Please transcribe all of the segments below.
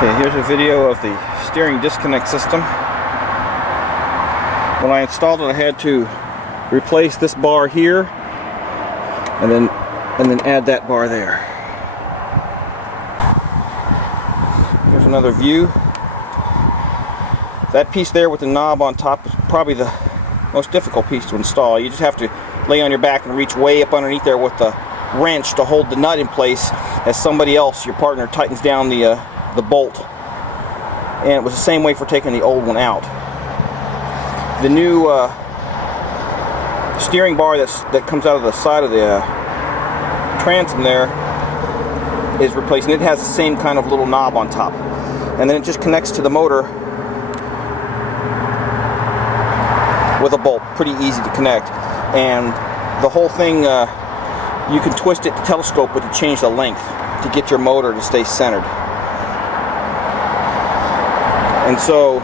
Okay, here's a video of the steering disconnect system. When I installed it, I had to replace this bar here and then add that bar there. Here's another view. That piece there with the knob on top is probably the most difficult piece to install. You just have to lay on your back and reach way up underneath there with the wrench to hold the nut in place as somebody else, your partner, tightens down the bolt. And it was the same way for taking the old one out. The new steering bar that comes out of the side of the transom there is replaced, and it has the same kind of little knob on top. And then it just connects to the motor with a bolt. Pretty easy to connect. And the whole thing, you can twist it to telescope it to change the length to get your motor to stay centered. And so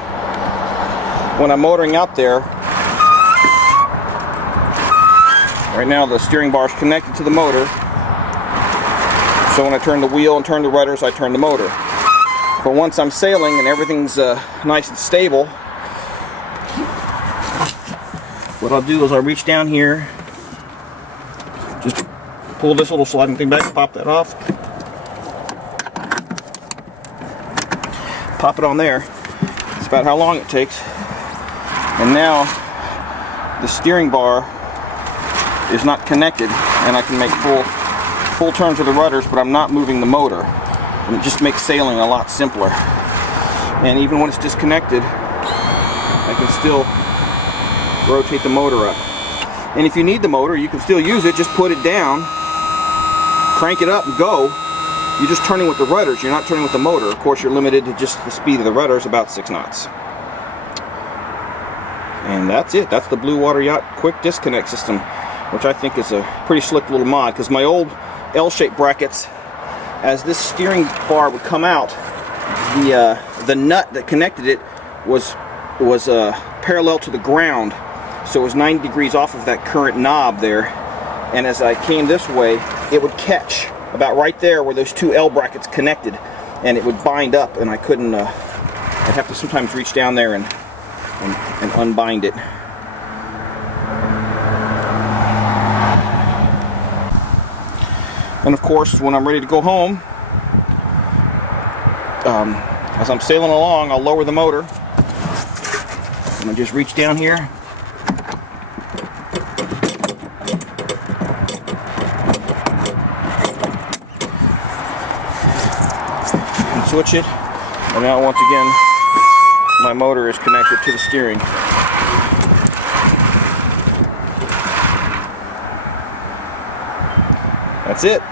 when I'm motoring out there, right now the steering bar is connected to the motor. So when I turn the wheel and turn the rudders, I turn the motor. But once I'm sailing and everything's nice and stable, what I'll do is I'll reach down here, just pull this little sliding thing back, pop that off, pop it on there. That's about how long it takes. And now the steering bar is not connected, and I can make full turns with the rudders, but I'm not moving the motor. And it just makes sailing a lot simpler. And even when it's disconnected, I can still rotate the motor up. And if you need the motor, you can still use it. Just put it down, crank it up, and go. You're just turning with the rudders. You're not turning with the motor. Of course, you're limited to just the speed of the rudders, about 6 knots. And that's it. That's the Blue Water Yacht quick disconnect system, which I think is a pretty slick little mod, because my old L-shaped brackets, as this steering bar would come out, the nut that connected it was parallel to the ground, so it was 90 degrees off of that current knob there. And as I came this way, it would catch about right there where those two L brackets connected, and it would bind up, and I couldn't. I'd have to sometimes reach down there and unbind it. And of course, when I'm ready to go home, as I'm sailing along, I'll lower the motor, and I just reach down here, and switch it, and now once again my motor is connected to the steering. That's it.